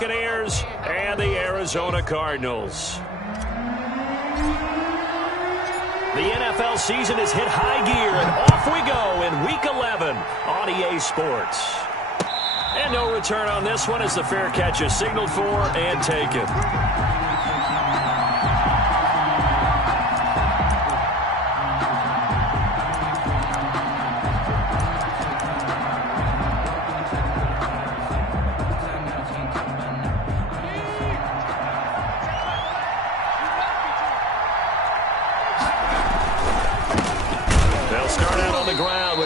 Buccaneers and the Arizona Cardinals. The NFL season has hit high gear, and off we go in Week 11 on EA Sports. And no return on this one as the fair catch is signaled for and taken.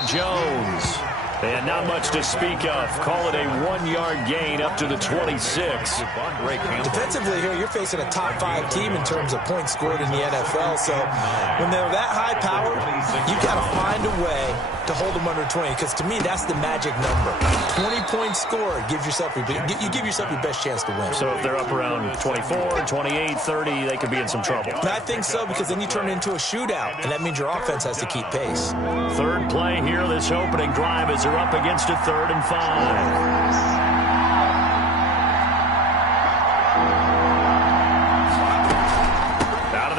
Jones. And not much to speak of. Call it a 1-yard gain up to the 26. Defensively here, you're facing a top 5 team in terms of points scored in the NFL. So when they're that high powered, you got to find a way to hold them under 20. Because to me, that's the magic number. 20 points scored gives yourself you give yourself your best chance to win. So if they're up around 24, 28, 30, they could be in some trouble. And I think so, because then you turn it into a shootout, and that means your offense has to keep pace. Third play here, this opening drive as they're up against a 3rd and 5.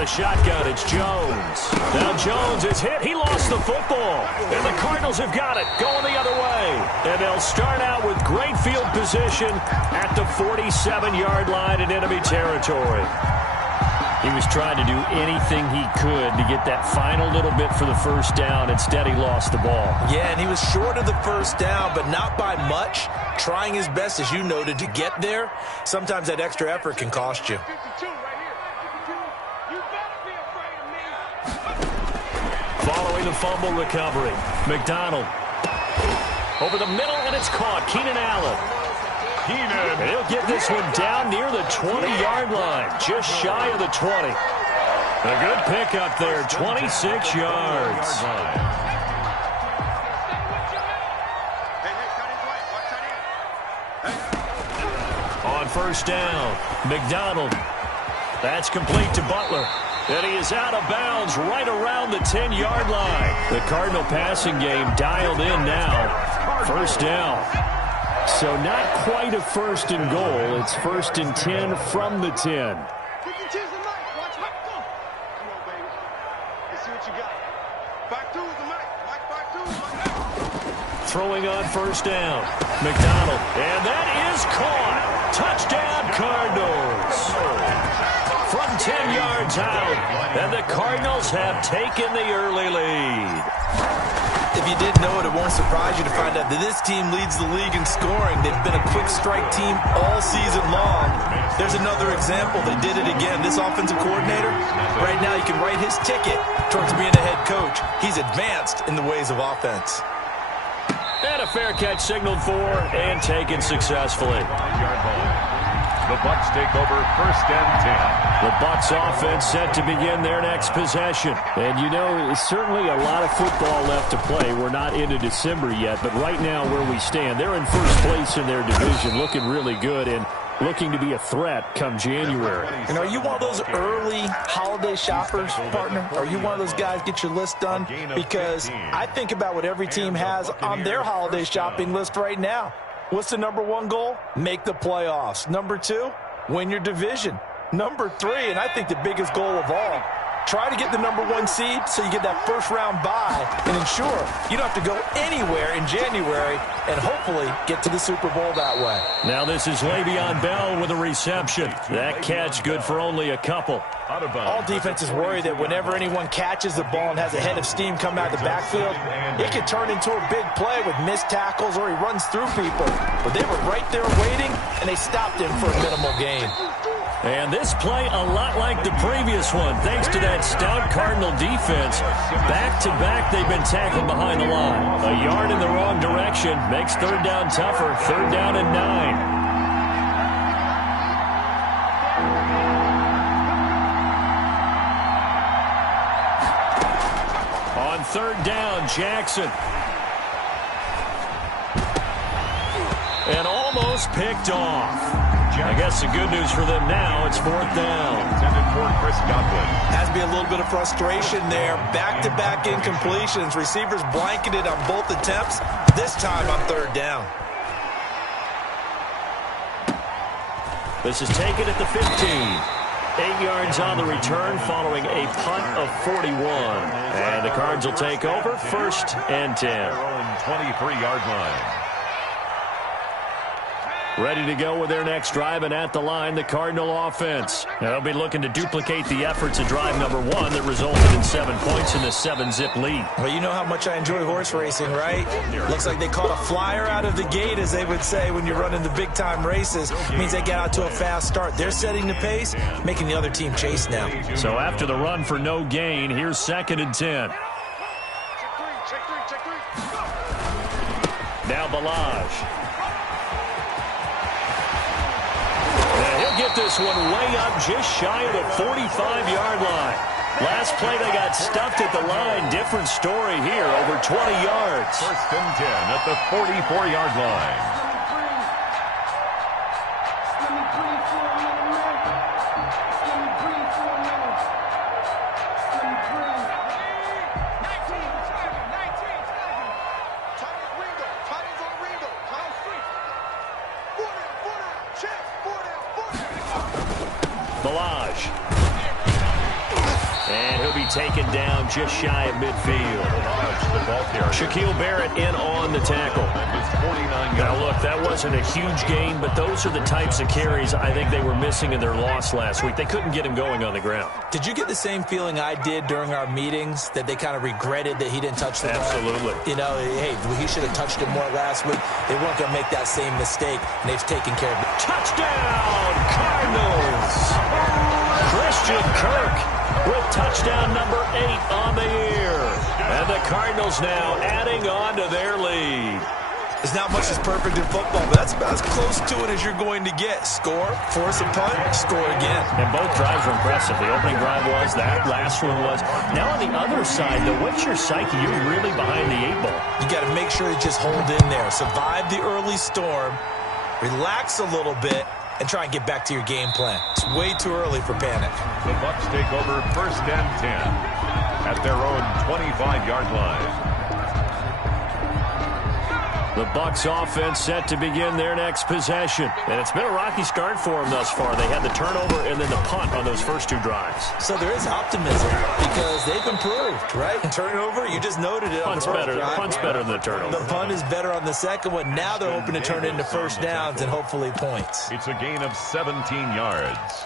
Shotgun, it's Jones. Now Jones is hit. He lost the football. And the Cardinals have got it, going the other way. And they'll start out with great field position at the 47-yard line in enemy territory. He was trying to do anything he could to get that final little bit for the first down. Instead, he lost the ball. Yeah, and he was short of the first down, but not by much. Trying his best, as you noted, to get there. Sometimes that extra effort can cost you. Following the fumble recovery, McDonald over the middle, and it's caught. Keenan Allen. And he'll get this one down near the 20-yard line, just shy of the 20. A good pickup there, 26 yards. On first down, McDonald. That's complete to Butler. And he is out of bounds right around the 10-yard line. The Cardinal passing game dialed in now. First down. So not quite a 1st and goal. It's 1st and 10 from the 10. Throwing on first down. McDonald. And that is caught. Touchdown, Cardinals. From 10 yards out, and the Cardinals have taken the early lead. If you didn't know it, it won't surprise you to find out that this team leads the league in scoring. They've been a quick strike team all season long. There's another example. They did it again. This offensive coordinator, right now you can write his ticket towards being a head coach. He's advanced in the ways of offense. And a fair catch signaled for and taken successfully. The Bucs take over 1st and 10. The Bucs offense set to begin their next possession. And, you know, certainly a lot of football left to play. We're not into December yet, but right now where we stand, they're in first place in their division, looking really good and looking to be a threat come January. And are you one of those early holiday shoppers, partner? Are you one of those guys get your list done? Because I think about what every team has on their holiday shopping list right now. What's the number 1 goal? Make the playoffs. Number 2, win your division. Number 3, and I think the biggest goal of all, try to get the number 1 seed so you get that first-round bye and ensure you don't have to go anywhere in January and hopefully get to the Super Bowl that way. Now this is Le'Veon Bell with a reception. That catch good for only a couple. All defenses worry that whenever anyone catches the ball and has a head of steam come out of the backfield, it could turn into a big play with missed tackles or he runs through people. But they were right there waiting, and they stopped him for a minimal gain. And this play a lot like the previous one, thanks to that stout Cardinal defense. Back-to-back, they've been tackled behind the line. A yard in the wrong direction makes 3rd down tougher. 3rd down and 9. On 3rd down, Jackson. And almost picked off. I guess the good news for them now, it's 4th down. Intended for Chris Godwin. Has to be a little bit of frustration there. Back-to-back incompletions. Receivers blanketed on both attempts. This time on 3rd down. This is taken at the 15. 8 yards on the return following a punt of 41. And the Cards will take over 1st and 10. 23-yard line. Ready to go with their next drive, and at the line, the Cardinal offense. They'll be looking to duplicate the efforts of drive number 1 that resulted in 7 points in the 7-zip lead. Well, you know how much I enjoy horse racing, right? Looks like they caught a flyer out of the gate, as they would say when you're running the big-time races. It means they get out to a fast start. They're setting the pace, making the other team chase now. So after the run for no gain, here's 2nd and 10. Now Balaj. Get this one way up just shy of the 45-yard line. Last play they got stuffed at the line. Different story here, over 20 yards. 1st and 10 at the 44-yard line. Taken down just shy of midfield. Shaquille Barrett in on the tackle. Now look, that wasn't a huge gain, but those are the types of carries I think they were missing in their loss last week. They couldn't get him going on the ground. Did you get the same feeling I did during our meetings, that they kind of regretted that he didn't touch the ball? Absolutely. You know, hey, he should have touched it more last week. They weren't going to make that same mistake, and they've taken care of it. Touchdown, Cardinals! Christian Kirk with touchdown number 8 on the year. And the Cardinals now adding on to their lead. There's not much that's perfect in football, but that's about as close to it as you're going to get. Score, force a punt, score again. And both drives were impressive. The opening drive was, that last one was. Now on the other side, though, what's your psyche? You're really behind the 8 ball. You got to make sure you just hold in there. Survive the early storm, relax a little bit, and try and get back to your game plan. It's way too early for panic. The Bucs take over 1st and 10 at their own 25-yard line. The Bucs offense set to begin their next possession. And it's been a rocky start for them thus far. They had the turnover and then the punt on those first 2 drives. So there is optimism because they've improved, right? Turnover, you just noted it. Punt's better. Punt's better than the turnover. The punt is better on the second one. Now they're hoping to turn it into first downs and hopefully points. It's a gain of 17 yards.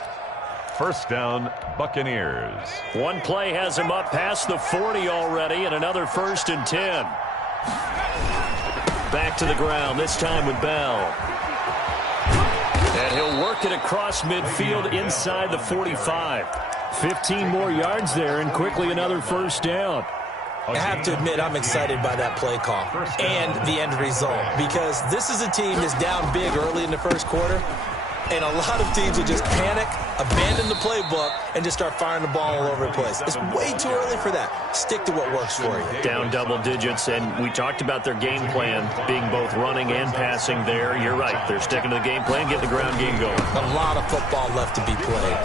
1st down, Buccaneers. One play has him up past the 40 already, and another 1st and 10. Back to the ground, this time with Bell. And he'll work it across midfield inside the 45. 15 more yards there, and quickly another 1st down. I have to admit, I'm excited by that play call and the end result, because this is a team that's down big early in the 1st quarter, and a lot of teams will just panic, abandon the playbook, and just start firing the ball all over the place. It's way too early for that. Stick to what works for you. Down double digits, and we talked about their game plan being both running and passing there. You're right. They're sticking to the game plan, getting the ground game going. A lot of football left to be played.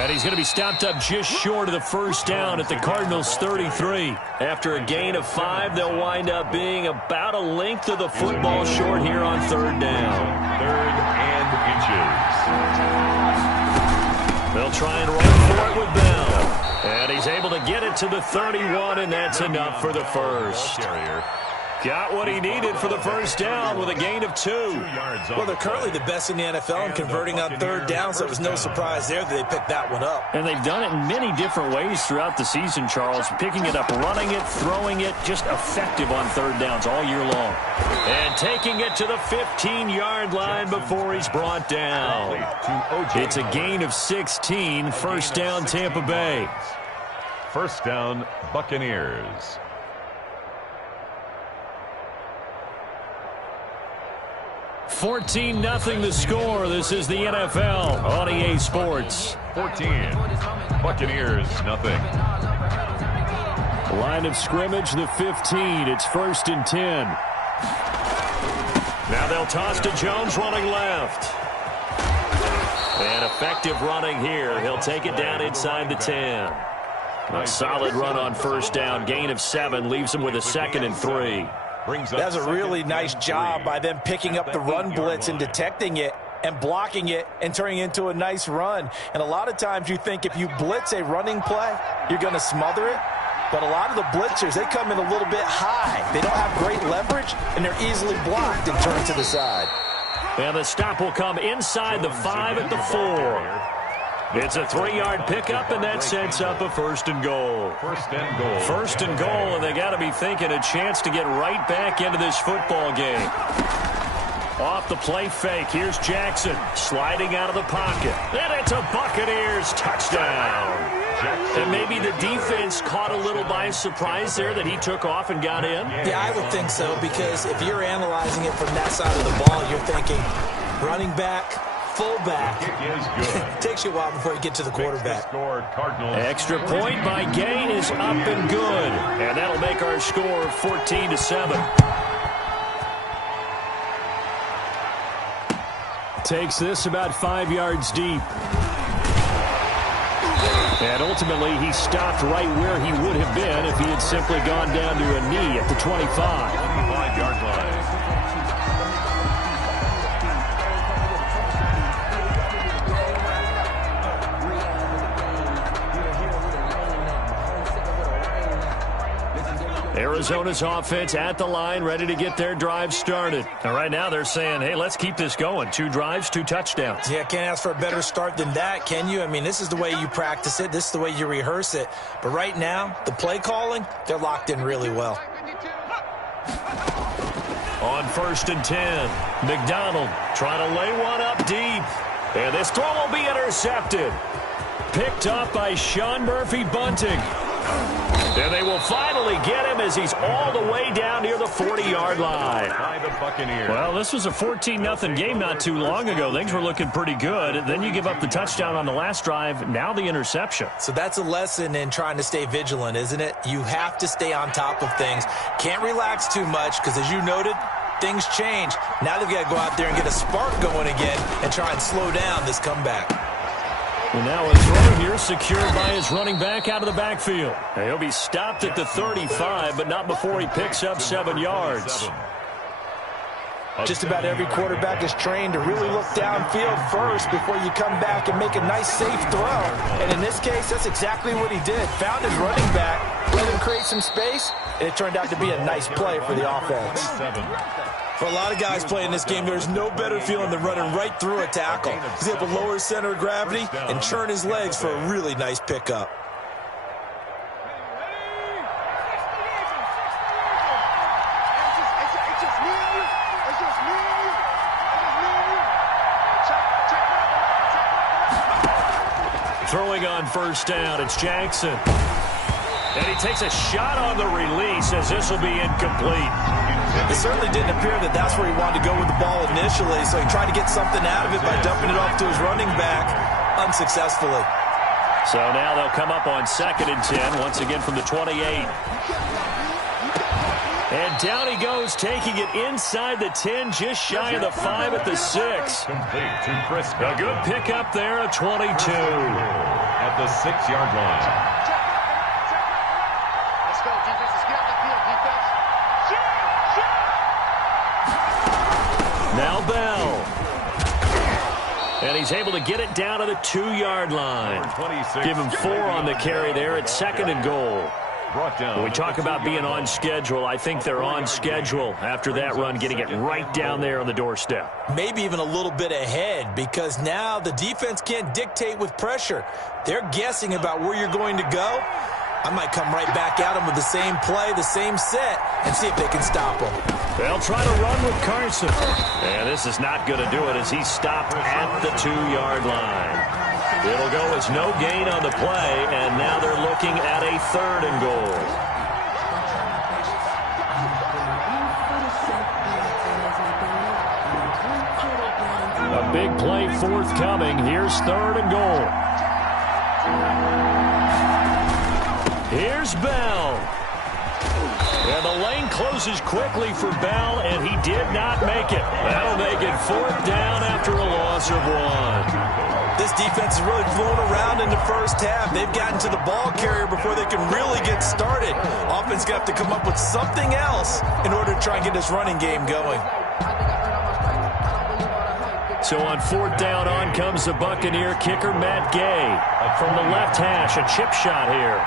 And he's going to be stopped up just short of the 1st down at the Cardinals' 33. After a gain of 5, they'll wind up being about a length of the football short here on 3rd down. 3rd and inches. They'll try and run for it with Bell. And he's able to get it to the 31, and that's enough for the 1st. Got what he needed for the 1st down with a gain of 2. Well, they're currently the best in the NFL in converting on 3rd down, so it was no surprise there that they picked that one up. And they've done it in many different ways throughout the season, Charles. Picking it up, running it, throwing it, just effective on 3rd downs all year long. And taking it to the 15-yard line before he's brought down. It's a gain of 16, 1st down Tampa Bay. 1st down Buccaneers. 14-0 the score. This is the NFL on EA Sports. 14. Buccaneers, nothing. Line of scrimmage, the 15. It's 1st and 10. Now they'll toss to Jones running left. And effective running here. He'll take it down inside the 10. A solid run on 1st down. Gain of 7 leaves him with a 2nd and 3. That's a really nice job by them picking up the run blitz and detecting it. and blocking it and turning it into a nice run. And a lot of times you think if you blitz a running play, you're going to smother it. But a lot of the blitzers, they come in a little bit high. They don't have great leverage, and they're easily blocked and turned to the side. And the stop will come inside the 5 at the 4. It's a 3-yard pickup, and that sets up a 1st and goal. 1st and goal, and they got to be thinking a chance to get right back into this football game. Off the play fake, here's Jackson sliding out of the pocket. And it's a Buccaneers touchdown. And maybe the defense caught a little by surprise there that he took off and got in. Yeah, I would think so, because if you're analyzing it from that side of the ball, you're thinking running back, fullback. It takes you a while before you get to the quarterback. Extra point by Gain is up and good. And that'll make our score 14-7. Takes this about 5 yards deep. And ultimately, he stopped right where he would have been if he had simply gone down to a knee at the 25. 25-yard line. Arizona's offense at the line, ready to get their drive started. And right now they're saying, hey, let's keep this going. 2 drives, 2 touchdowns. Yeah, can't ask for a better start than that, can you? I mean, this is the way you practice it. This is the way you rehearse it. But right now, the play calling, they're locked in really well. On 1st and 10, McDonald trying to lay one up deep. And this throw will be intercepted. Picked up by Sean Murphy-Bunting. And they will finally get him as he's all the way down near the 40-yard line. By the Buccaneers. Well, this was a 14-0 game not too long ago. Things were looking pretty good. Then you give up the touchdown on the last drive. Now the interception. So that's a lesson in trying to stay vigilant, isn't it? You have to stay on top of things. Can't relax too much because, as you noted, things change. Now they've got to go out there and get a spark going again and try and slow down this comeback. And now a throw here secured by his running back out of the backfield. And he'll be stopped at the 35, but not before he picks up 7 yards. Just about every quarterback is trained to really look downfield first before you come back and make a nice, safe throw. And in this case, that's exactly what he did. Found his running back, let him create some space, and it turned out to be a nice play for the offense. For a lot of guys playing this game, there's no better feeling than running right through a tackle. He's able to lower his center of gravity and churn his legs for a really nice pickup. Throwing on 1st down, it's Jackson. And he takes a shot on the release as this will be incomplete. It certainly didn't appear that that's where he wanted to go with the ball initially, so he tried to get something out of it by dumping it off to his running back unsuccessfully. So now they'll come up on 2nd and 10, once again from the 28. And down he goes, taking it inside the 10, just shy of the 5 at the 6. Complete to Chris. A good pickup there, a 22. At the 6-yard line. Now Bell. And he's able to get it down to the 2-yard line. Give him 4 on the carry there at 2nd and goal. When we talk about being on schedule, I think they're on schedule after that run, getting it right down there on the doorstep. Maybe even a little bit ahead, because now the defense can't dictate with pressure. They're guessing about where you're going to go. I might come right back at them with the same play, the same set, and see if they can stop them. They'll try to run with Carson. And this is not going to do it as he's stopped at the 2-yard line. It'll go as no gain on the play, and now they're looking at a 3rd and goal. A big play forthcoming. Here's 3rd and goal. Here's Bell. And the lane closes quickly for Bell, and he did not make it. That'll make it 4th down after a loss of 1. This defense is really flown around in the first half. They've gotten to the ball carrier before they can really get started. Offense going to have to come up with something else in order to try and get this running game going. So on 4th down, on comes the Buccaneer kicker, Matt Gay. From the left hash, a chip shot here.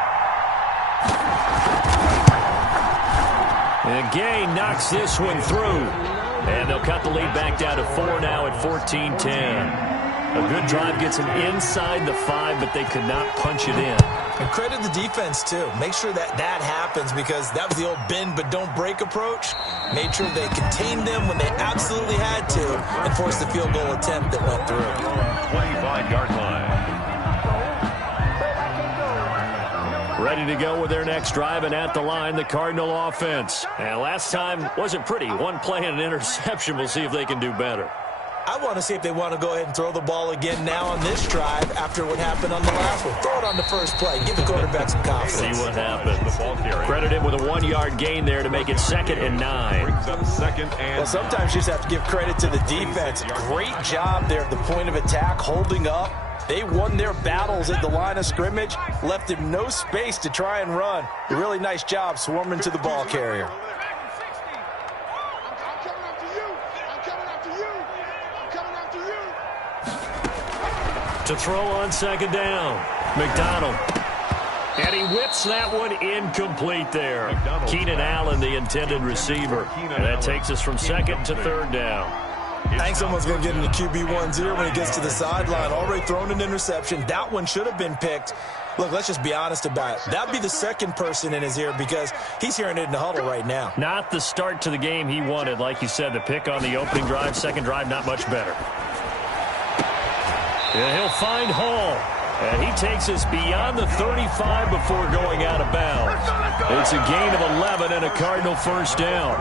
And Gay knocks this one through. And they'll cut the lead back down to 4 now at 14-10. A good drive gets them inside the 5, but they could not punch it in. And credit the defense, too. Make sure that happens, because that was the old bend but don't break approach. Made sure they contained them when they absolutely had to and forced the field goal attempt that went through. 25-yard line. Ready to go with their next drive, and at the line, the Cardinal offense. And last time wasn't pretty. One play and an interception. We'll see if they can do better. I want to see if they want to go ahead and throw the ball again now on this drive after what happened on the last one. Throw it on the first play. Give the quarterback some confidence. See what happens. Credit him with a 1-yard gain there to make it 2nd and 9. Brings up 2nd and well, sometimes you just have to give credit to the defense. Great job there at the point of attack, holding up. They won their battles at the line of scrimmage, left him no space to try and run. A really nice job swarming to the ball carrier. To throw on 2nd down, McDonald. And he whips that one incomplete there. Keenan Allen, the intended receiver. And that takes us from 2nd to 3rd down. I think someone's going to get in the QB1's ear when he gets to the sideline. Already thrown an interception. That one should have been picked. Look, let's just be honest about it. That would be the second person in his ear because he's hearing it in the huddle right now. Not the start to the game he wanted. Like you said, the pick on the opening drive, second drive, not much better. And he'll find Hall. And he takes us beyond the 35 before going out of bounds. It's a gain of 11 and a Cardinal first down.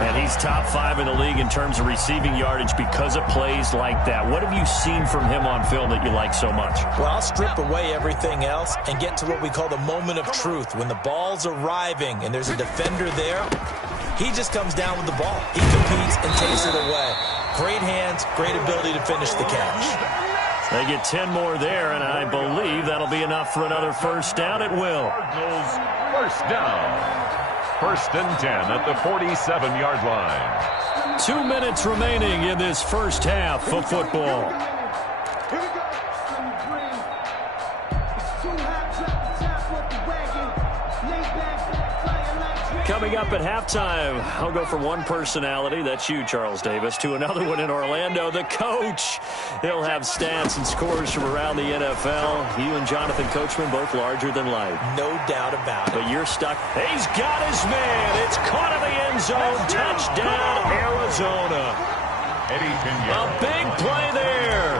And he's top 5 in the league in terms of receiving yardage because of plays like that. What have you seen from him on film that you like so much? Well, I'll strip away everything else and get to what we call the moment of truth. When the ball's arriving and there's a defender there, he just comes down with the ball. He competes and takes it away. Great hands, great ability to finish the catch. They get 10 more there, and I believe that'll be enough for another first down. It will. Cardinals first down. 1st and 10 at the 47-yard line. 2 minutes remaining in this first half of football. Coming up at halftime, I'll go from one personality, that's you, Charles Davis, to another one in Orlando, the coach. He'll have stats and scores from around the NFL. You and Jonathan Coachman, both larger than life. No doubt about it. But you're stuck. He's got his man. It's caught in the end zone. Touchdown, Arizona. A big play there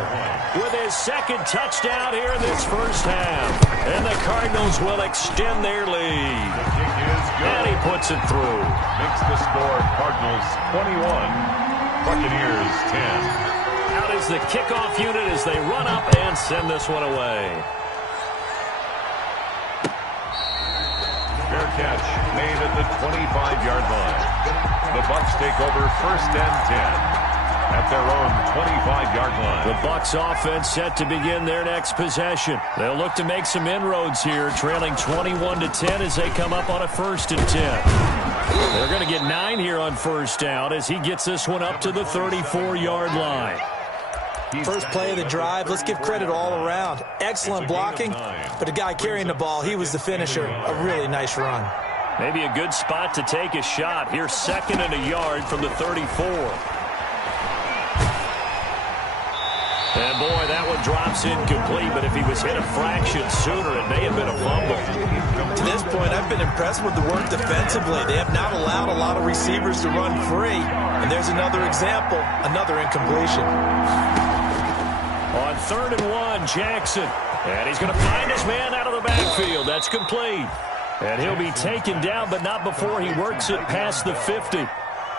with his 2nd touchdown here in this first half. And the Cardinals will extend their lead. And he puts it through. Makes the score Cardinals 21, Buccaneers 10. Out is the kickoff unit as they run up and send this one away. Fair catch made at the 25-yard line. The Bucs take over 1st and 10. At their own 25-yard line. The Bucs offense set to begin their next possession. They'll look to make some inroads here, trailing 21-10 as they come up on a 1st and 10. They're going to get 9 here on first down as he gets this one up to the 34-yard line. First play of the drive, let's give credit all around. Excellent blocking, but the guy carrying the ball, he was the finisher. A really nice run. Maybe a good spot to take a shot. Here's 2nd and a yard from the 34. And, boy, that one drops incomplete, but if he was hit a fraction sooner, it may have been a fumble. To this point, I've been impressed with the work defensively. They have not allowed a lot of receivers to run free. And there's another example, another incompletion. On 3rd and 1, Jackson. And he's going to find his man out of the backfield. That's complete. And he'll be taken down, but not before he works it past the 50.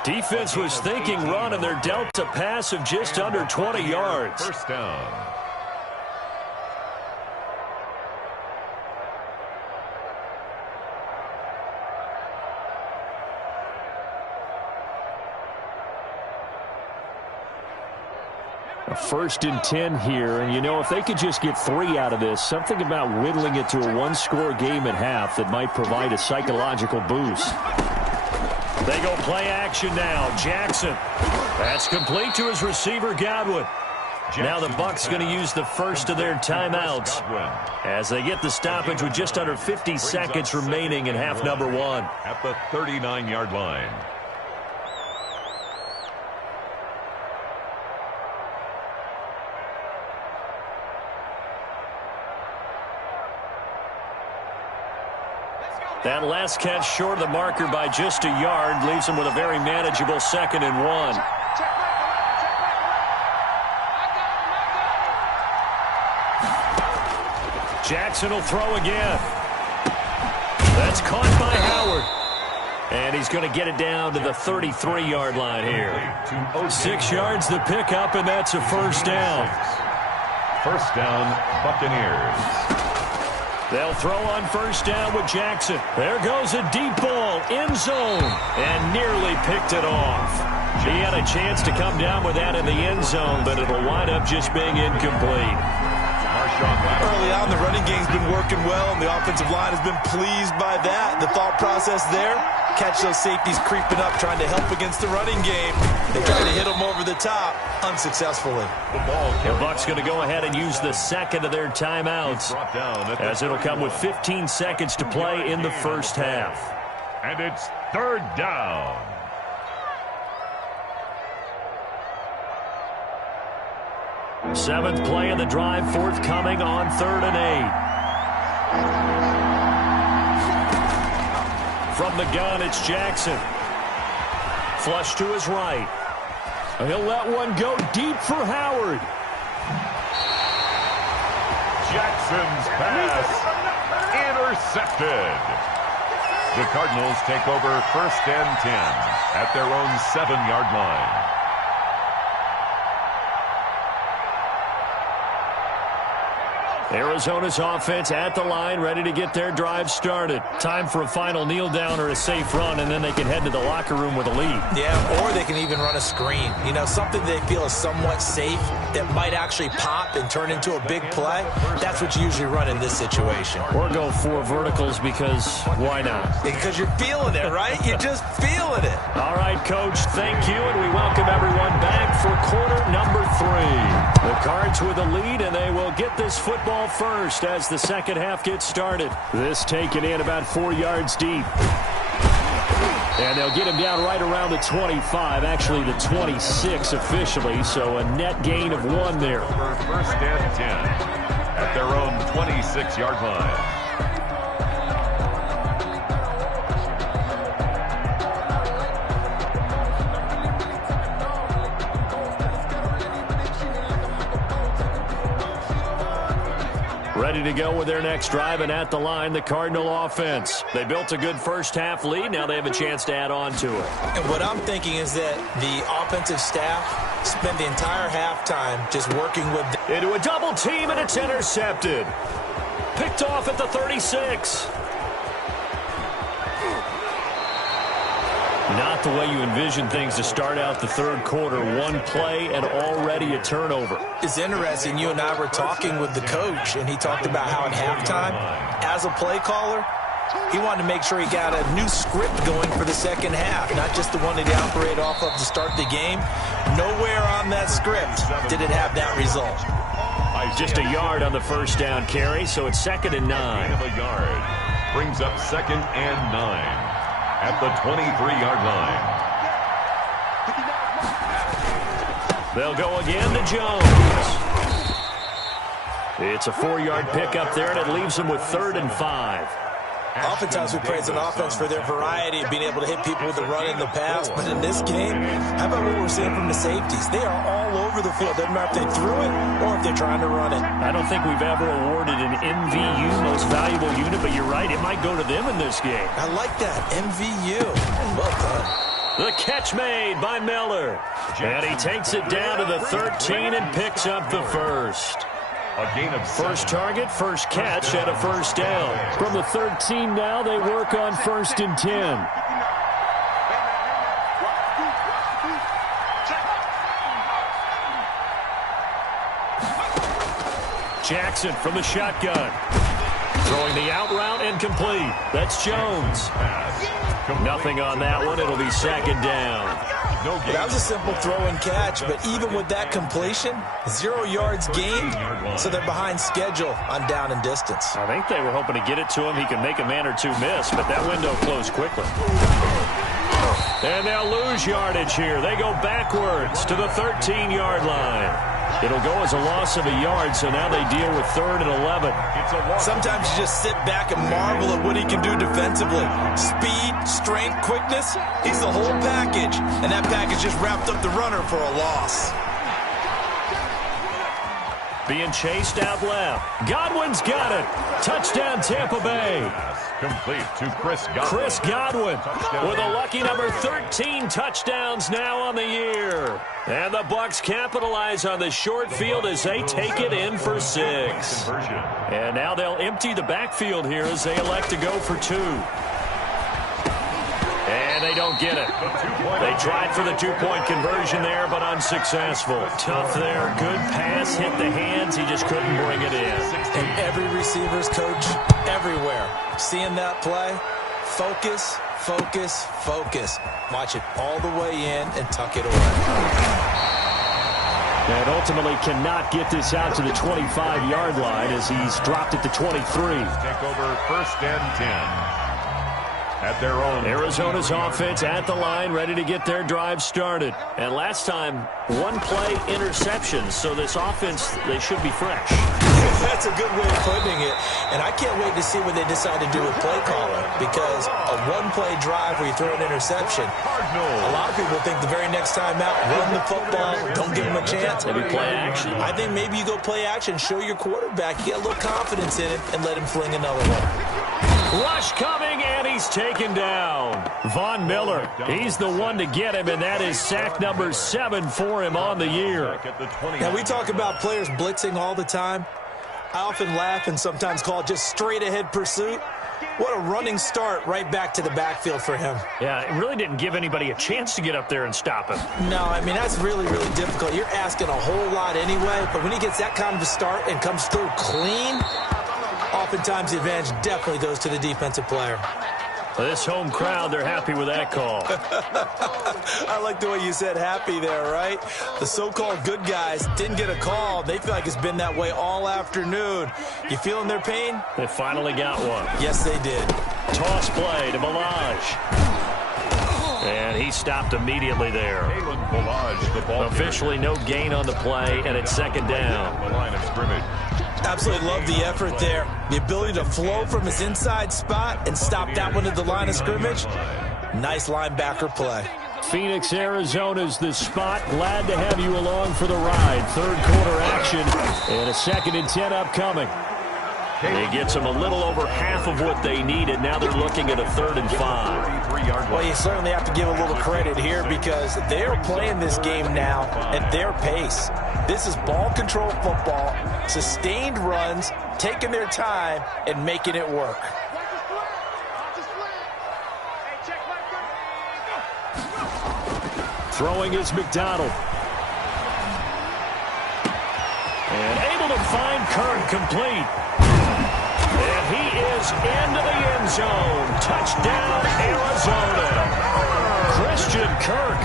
Defense was thinking run, and they're dealt a pass of just under 20 yards. First down. A 1st and 10 here, and you know, if they could just get 3 out of this, something about whittling it to a one-score game at half that might provide a psychological boost. They go play action now. Jackson. That's complete to his receiver, Godwin. Now the Bucs going to use the first of their timeouts as they get the stoppage with just under 50 seconds remaining in half number one. At the 39-yard line. That last catch short of the marker by just a yard leaves him with a very manageable 2nd and 1. Jackson will throw again. That's caught by Howard. And he's going to get it down to the 33-yard line here. 6 yards the pickup, and that's a first down. First down, Buccaneers. They'll throw on first down with Jackson. There goes a deep ball, end zone, and nearly picked it off. He had a chance to come down with that in the end zone, but it'll wind up just being incomplete. Early on, the running game's been working well, and the offensive line has been pleased by that. The thought process there, catch those safeties creeping up, trying to help against the running game. They tried to hit them over the top, unsuccessfully. The Bucs going to go ahead and use the second of their timeouts, as it'll come with 15 seconds to play in the first half. And it's third down. Seventh play of the drive forthcoming on 3rd and 8. From the gun, it's Jackson. Flush to his right. He'll let one go deep for Howard. Jackson's pass intercepted. The Cardinals take over 1st and 10 at their own 7-yard line. Arizona's offense at the line, ready to get their drive started. Time for a final kneel down or a safe run, and then they can head to the locker room with a lead. Yeah, or they can even run a screen. You know, something they feel is somewhat safe that might actually pop and turn into a big play. That's what you usually run in this situation. Or go 4 verticals because why not? Because you're feeling it, right? You're just feeling it. All right, Coach, thank you, and we welcome everyone back for quarter number 3. The Cards with a lead, and they will get this football first as the second half gets started. This taken in about 4 yards deep. And they'll get him down right around the 25, actually the 26 officially, so a net gain of 1 there. First and 10 at their own 26-yard line. Ready to go with their next drive, and at the line, the Cardinal offense. They built a good first half lead. Now they have a chance to add on to it. And what I'm thinking is that the offensive staff spent the entire halftime just working with into a double team, and it's intercepted. Picked off at the 36. Not the way you envision things to start out the third quarter. 1 play and already a turnover. It's interesting. You and I were talking with the coach, and he talked about how at halftime, as a play caller, he wanted to make sure he got a new script going for the second half, not just the one that he operated off of to start the game. Nowhere on that script did it have that result. Just a yard on the first down carry, so it's 2nd and 9. Of a yard brings up 2nd and 9. At the 23-yard line. They'll go again to Jones. It's a 4-yard pickup there, and it leaves them with 3rd and 5. Oftentimes we praise an offense for their variety of being able to hit people with the run and the pass, but in this game, how about what we're seeing from the safeties? They are all over the field. Doesn't matter if they threw it or if they're trying to run it. I don't think we've ever awarded an MVU, most valuable unit, but you're right, it might go to them in this game. I like that, MVU. Well done. The catch made by Miller. And he takes it down to the 13 and picks up the first. A gain of 7. First target, first catch, and a first down. From the 13 now, they work on 1st and 10. Jackson from the shotgun. Throwing the out route and complete. That's Jones. Nothing on that one. It'll be second down. That was a simple throw and catch, but even with that completion, 0 yards gained, so they're behind schedule on down and distance. I think they were hoping to get it to him. He can make a man or two miss, but that window closed quickly. And they'll lose yardage here. They go backwards to the 13-yard line. It'll go as a loss of a yard, so now they deal with 3rd and 11. Sometimes you just sit back and marvel at what he can do defensively. Speed, strength, quickness, he's the whole package. And that package just wrapped up the runner for a loss. Being chased out left. Godwin's got it. Touchdown, Tampa Bay. Complete to Chris Godwin. Chris Godwin with a lucky number 13 touchdowns now on the year. And the Bucs capitalize on the short field as they take it in for 6. And now they'll empty the backfield here as they elect to go for 2. And they don't get it. They tried for the 2-point conversion there, but unsuccessful. Tough there. Good pass. Hit the hands. He just couldn't bring it in. And every receiver's coach everywhere. Seeing that play, focus, focus, focus. Watch it all the way in and tuck it away. And ultimately cannot get this out to the 25-yard line as he's dropped it to 23. Take over 1st and 10. At their own. Arizona's offense at the line, ready to get their drive started. And last time, 1-play interception, so this offense, they should be fresh. That's a good way of putting it. And I can't wait to see what they decide to do with play calling, because a 1-play drive where you throw an interception, a lot of people think the very next time out, run the football, don't give them a chance. Maybe play action. I think maybe you go play action, show your quarterback, get a little confidence in it, and let him fling another one. Rush coming, and he's taken down. Von Miller, he's the one to get him, and that is sack number 7 for him on the year. Now, we talk about players blitzing all the time. I often laugh and sometimes call it just straight-ahead pursuit. What a running start right back to the backfield for him. Yeah, it really didn't give anybody a chance to get up there and stop him. No, I mean, that's really, really difficult. You're asking a whole lot anyway, but when he gets that kind of a start and comes through clean, oftentimes the advantage definitely goes to the defensive player. This home crowd, they're happy with that call. I like the way you said happy there, right? The so-called good guys didn't get a call. They feel like it's been that way all afternoon. You feeling their pain? They finally got one. Yes, they did. Toss play to Balaj. And he stopped immediately there. Officially no gain on the play, and it's second down. The line of scrimmage. Absolutely love the effort there. The ability to flow from his inside spot and stop that one at the line of scrimmage. Nice linebacker play. Phoenix, Arizona's the spot. Glad to have you along for the ride. 3rd quarter action and a 2nd and 10 upcoming. It gets them a little over half of what they needed. Now they're looking at a 3rd and 5. Well, you certainly have to give a little credit here because they're playing this game now at their pace. This is ball control football, sustained runs, taking their time, and making it work. Throwing is McDonald. And able to find Kirk complete. And he is into the end zone. Touchdown, Arizona. Christian Kirk.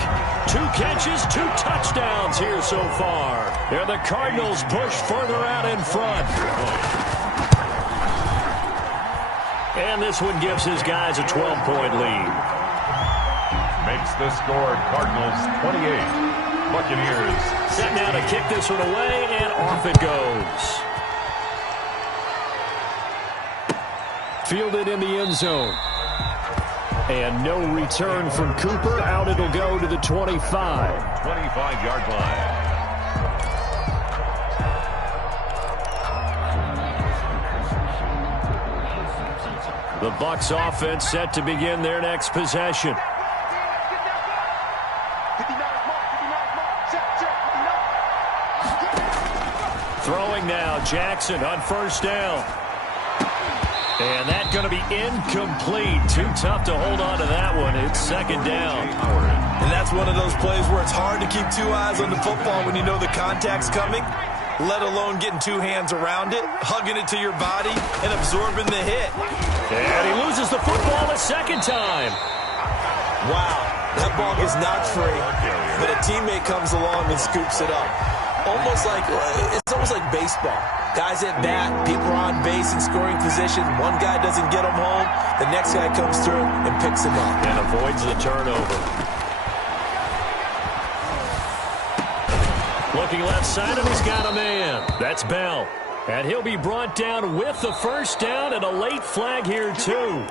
2 catches, 2 touchdowns here so far. And the Cardinals push further out in front. And this one gives his guys a 12-point lead. Makes the score Cardinals 28. Buccaneers. Set now to kick this one away, and off it goes. Fielded in the end zone. And no return from Cooper. Out it'll go to the 25. 25-yard line. The Bucs offense set to begin their next possession. Throwing now, Jackson on 1st down. And that's going to be incomplete. Too tough to hold on to that one. It's 2nd down. And that's one of those plays where it's hard to keep 2 eyes on the football when you know the contact's coming. let alone getting two hands around it, hugging it to your body, and absorbing the hit. And he loses the football a second time. Wow, that ball gets knocked free, but a teammate comes along and scoops it up. It's almost like baseball. Guys at bat, people are on base in scoring position. One guy doesn't get him home. The next guy comes through and picks him up. And avoids the turnover. Looking left side, and he's got a man. That's Bell. And he'll be brought down with the first down and a late flag here, too.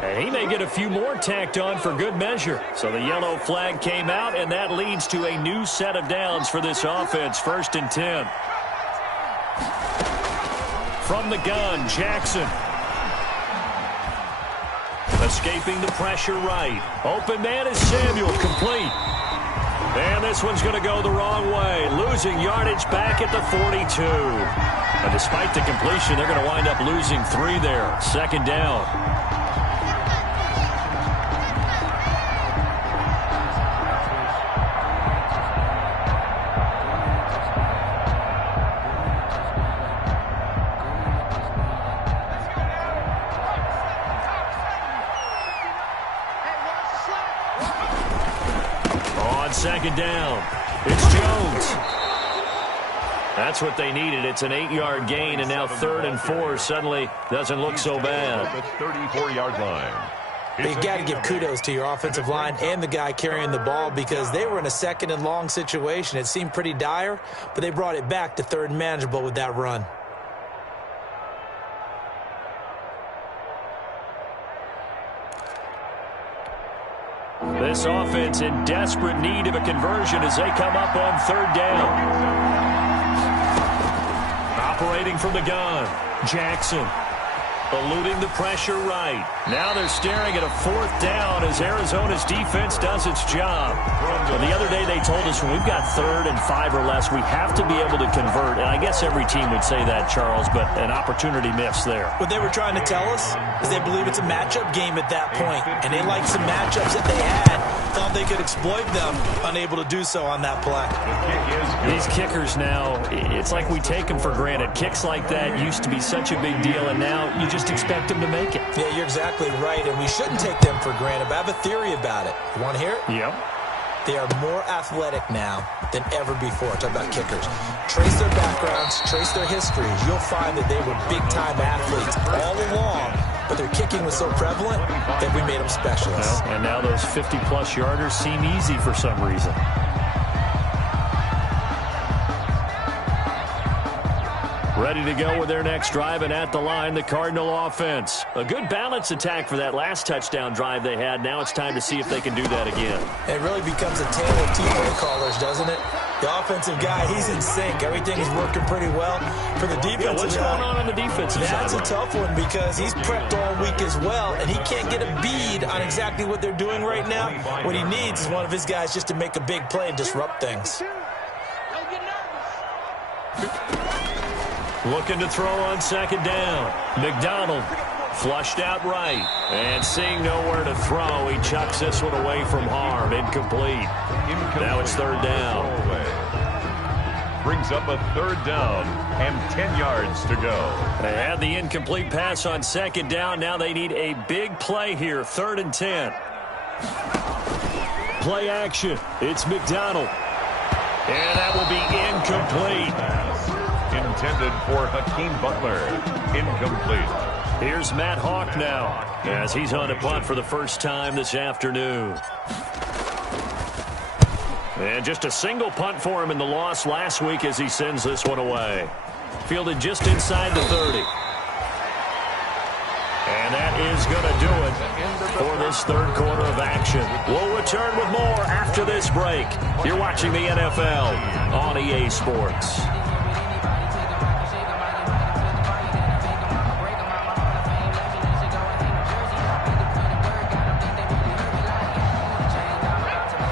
And he may get a few more tacked on for good measure. So the yellow flag came out, and that leads to a new set of downs for this offense. 1st and 10. From the gun, Jackson. Escaping the pressure right. Open man is Samuel, complete. And this one's going to go the wrong way. Losing yardage back at the 42. And despite the completion, they're going to wind up losing 3 there. 2nd down. On 2nd down, it's Jones. That's what they needed. It's an 8-yard gain, and now 3rd and 4 suddenly doesn't look so bad. The 34-yard line. You got to give kudos to your offensive line and the guy carrying the ball because they were in a 2nd and long situation. It seemed pretty dire, but they brought it back to 3rd and manageable with that run. This offense in desperate need of a conversion as they come up on 3rd down. Operating from the gun, Jackson. Eluding the pressure right. Now they're staring at a 4th down as Arizona's defense does its job. Well, the other day they told us when we've got 3rd and 5 or less, we have to be able to convert. And I guess every team would say that, Charles, but an opportunity missed there. What they were trying to tell us is they believe it's a matchup game at that point, and they liked some matchups that they had. Thought they could exploit them, unable to do so on that play. These kickers now, it's like we take them for granted. Kicks like that used to be such a big deal, and now you just expect them to make it. Yeah, you're exactly right, and we shouldn't take them for granted, but I have a theory about it. You want to hear it? Yep. They are more athletic now than ever before. Talk about kickers. Trace their backgrounds, trace their histories. You'll find that they were big-time athletes all along, but their kicking was so prevalent that we made them specialists. Well, and now those 50-plus yarders seem easy for some reason. Ready to go with their next drive, and at the line, the Cardinal offense. A good balance attack for that last touchdown drive they had. Now it's time to see if they can do that again. It really becomes a tale of two play callers, doesn't it? The offensive guy, he's in sync. Everything's working pretty well. For the defensive what's going on the defensive side? That's a tough one because he's prepped all week as well, and he can't get a bead on exactly what they're doing right now. What he needs is one of his guys just to make a big play and disrupt things. Looking to throw on 2nd down. McDonald flushed out right. And seeing nowhere to throw, he chucks this one away from harm. Incomplete. Now it's 3rd down. Brings up a 3rd down and 10 yards to go. They had the incomplete pass on 2nd down. Now they need a big play here. 3rd and 10. Play action. It's McDonald. And that will be incomplete. Intended for Hakeem Butler. Incomplete. Here's Matt Hawk now as he's on a punt for the first time this afternoon. And just a single punt for him in the loss last week as he sends this one away. Fielded just inside the 30. And that is going to do it for this 3rd quarter of action. We'll return with more after this break. You're watching the NFL on EA Sports.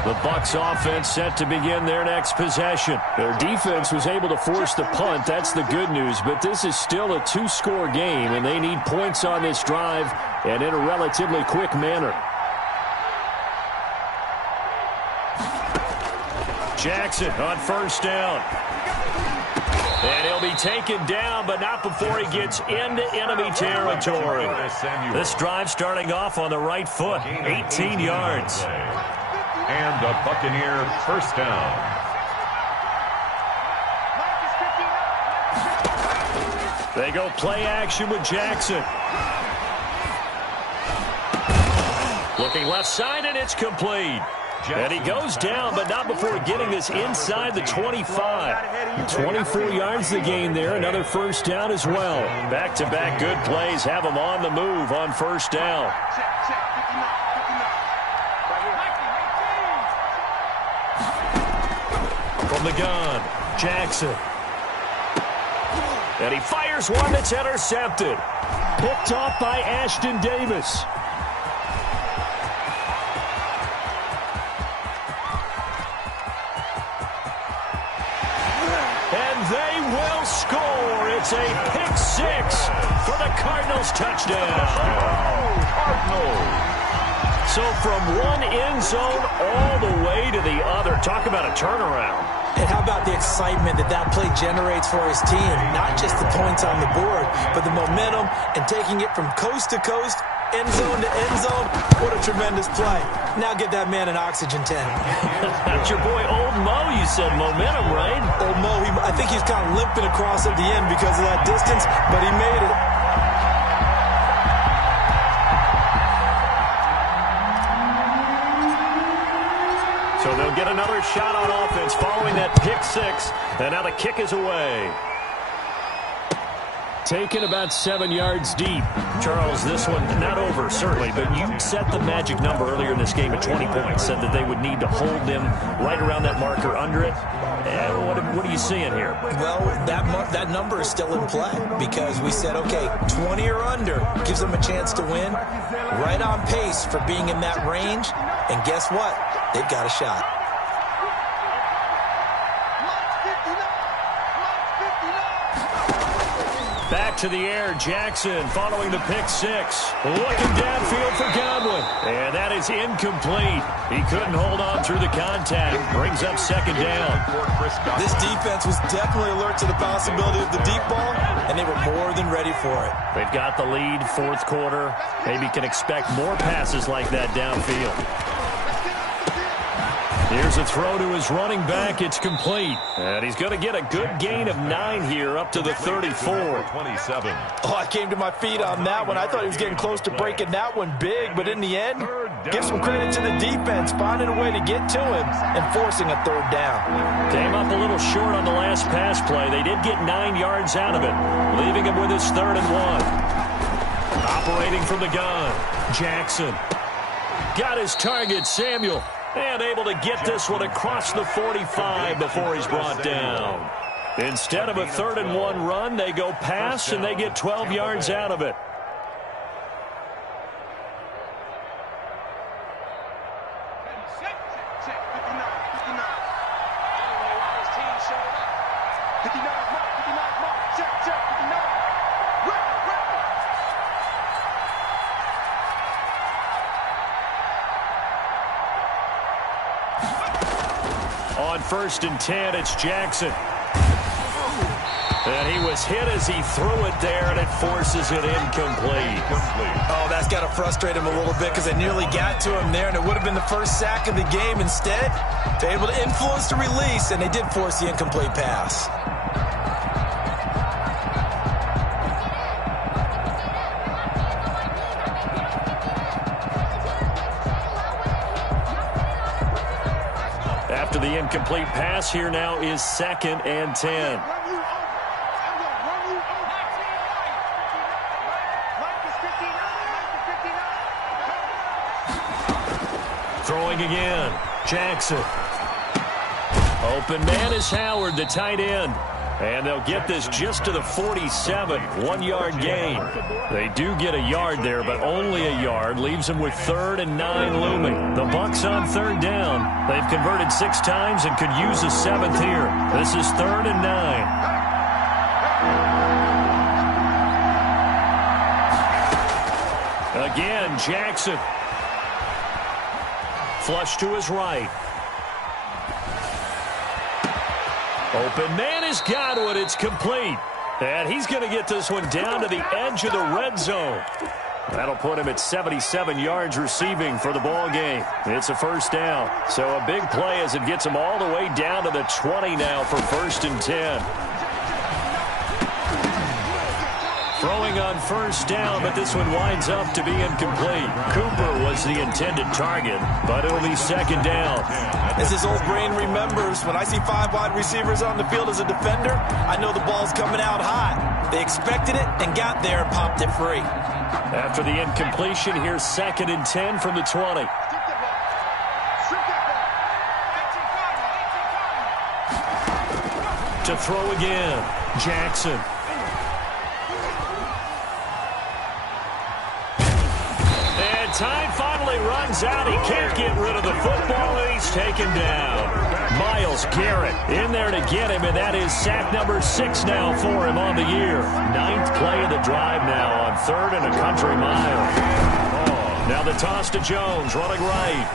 The Bucs offense set to begin their next possession. Their defense was able to force the punt. That's the good news. But this is still a 2-score game, and they need points on this drive and in a relatively quick manner. Jackson on 1st down. And he'll be taken down, but not before he gets into enemy territory. This drive starting off on the right foot, 18 yards. And a Buccaneer first down. They go play action with Jackson. Looking left side, and it's complete. And he goes down, but not before getting this inside the 25. 24 yards the gain there. Another first down as well. Back-to-back good plays have him on the move on first down. From the gun, Jackson. And he fires one that's intercepted. Picked off by Ashton Davis. They will score. It's a pick six for the Cardinals touchdown. Cardinals. So from one end zone all the way to the other. Talk about a turnaround. And how about the excitement that play generates for his team? Not just the points on the board, but the momentum and taking it from coast to coast, end zone to end zone. What a tremendous play. Now get that man an oxygen tank. That's your boy Old Mo. You said momentum, right? Old Mo, I think he's kind of limping across at the end because of that distance, but he made it. So they'll get another shot on offense following that pick six. And now the kick is away. Taken about 7 yards deep. Charles, this one not over, certainly, but you set the magic number earlier in this game at 20 points. Said that they would need to hold them right around that marker under it. What are you seeing here? Well, that number is still in play because we said, okay, 20 or under gives them a chance to win. Right on pace for being in that range. And guess what? They've got a shot. Back to the air, Jackson following the pick six. Looking downfield for Godwin. And that is incomplete. He couldn't hold on through the contact. Brings up second down. This defense was definitely alert to the possibility of the deep ball, and they were more than ready for it. They've got the lead, fourth quarter. Maybe can expect more passes like that downfield. Here's a throw to his running back. It's complete. And he's going to get a good gain of 9 here up to the 34. 27. Oh, I came to my feet on that one. I thought he was getting close to breaking that one big, but in the end, give some credit to the defense, finding a way to get to him and forcing a third down. Came up a little short on the last pass play. They did get 9 yards out of it, leaving him with his 3rd and 1. Operating from the gun, Jackson. Got his target, Samuel. And able to get this one across the 45 before he's brought down. Instead of a 3rd and 1 run, they go pass, and they get 12 yards out of it. On 1st and 10, it's Jackson. And he was hit as he threw it there, and it forces it incomplete. Oh, that's got to frustrate him a little bit because they nearly got to him there, and it would have been the first sack of the game. Instead, they're able to influence the release, and they did force the incomplete pass. After the incomplete pass, here now is 2nd and 10. Throwing again, Jackson. Open man is Howard, the tight end. And they'll get this just to the 47, 1-yard gain. They do get a yard there, but only a yard. Leaves them with 3rd and 9 looming. The Bucs on 3rd down. They've converted 6 times and could use a 7th here. This is 3rd and 9. Again, Jackson. Flush to his right. Open man has got one. It's complete. And he's going to get this one down to the edge of the red zone. That'll put him at 77 yards receiving for the ball game. It's a first down. So a big play as it gets him all the way down to the 20 now for 1st and 10. Throwing on first down, but this one winds up to be incomplete. Cooper was the intended target, but it'll be 2nd down. As his old brain remembers, when I see 5 wide receivers on the field as a defender, I know the ball's coming out high. They expected it and got there and popped it free. After the incompletion, here's 2nd and 10 from the 20. To throw again, Jackson. And time finally runs out. He can't get rid of the football, and he's taken down. Myles Garrett in there to get him, and that is sack number 6 now for him on the year. 9th play of the drive now on 3rd and a country mile. Now the toss to Jones, running right.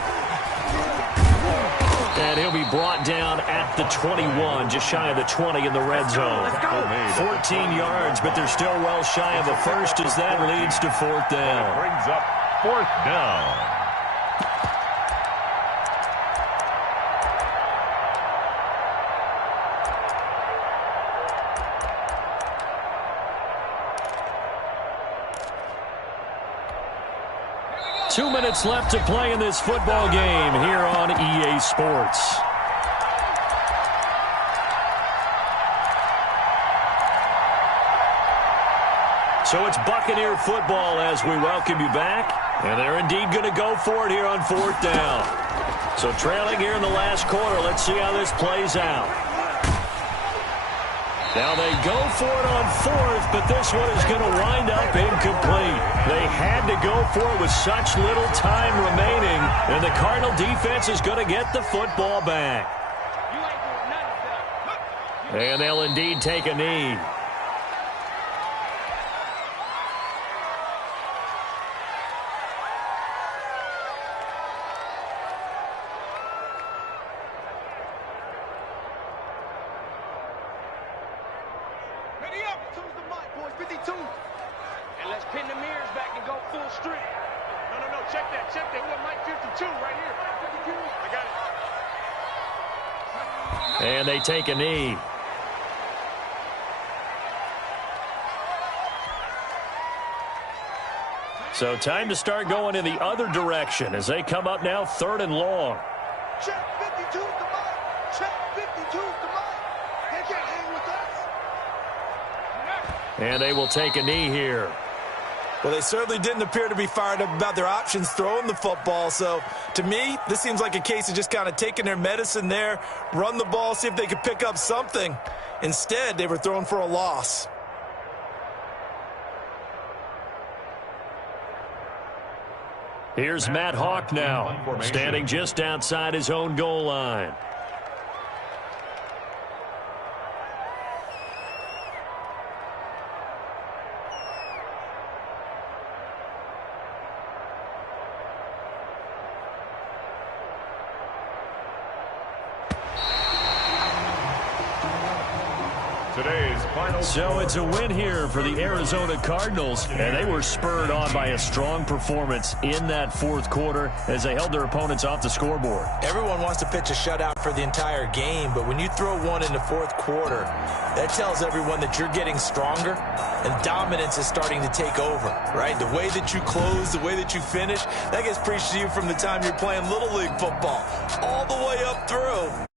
And he'll be brought down at the 21, just shy of the 20 in the red zone. 14 yards, but they're still well shy of a first as that leads to 4th down. Brings up 4th down. Two minutes left to play in this football game here on EA Sports. So it's Buccaneer football as we welcome you back. And they're indeed going to go for it here on 4th down. So trailing here in the last quarter. Let's see how this plays out. Now they go for it on 4th, but this one is going to wind up incomplete. They had to go for it with such little time remaining, and the Cardinal defense is going to get the football back. And they'll indeed take a knee. And they take a knee. So time to start going in the other direction as they come up now 3rd and long. Check 52 to Mike. Check 52 to Mike. They can't hang with us. And they will take a knee here. Well, they certainly didn't appear to be fired up about their options throwing the football. So, to me, this seems like a case of just kind of taking their medicine there, run the ball, see if they could pick up something. Instead, they were throwing for a loss. Here's Matt Hawk now, standing just outside his own goal line. So it's a win here for the Arizona Cardinals, and they were spurred on by a strong performance in that 4th quarter as they held their opponents off the scoreboard. Everyone wants to pitch a shutout for the entire game, but when you throw one in the 4th quarter, that tells everyone that you're getting stronger and dominance is starting to take over, right? The way that you close, the way that you finish, that gets preached to you from the time you're playing Little League football all the way up through.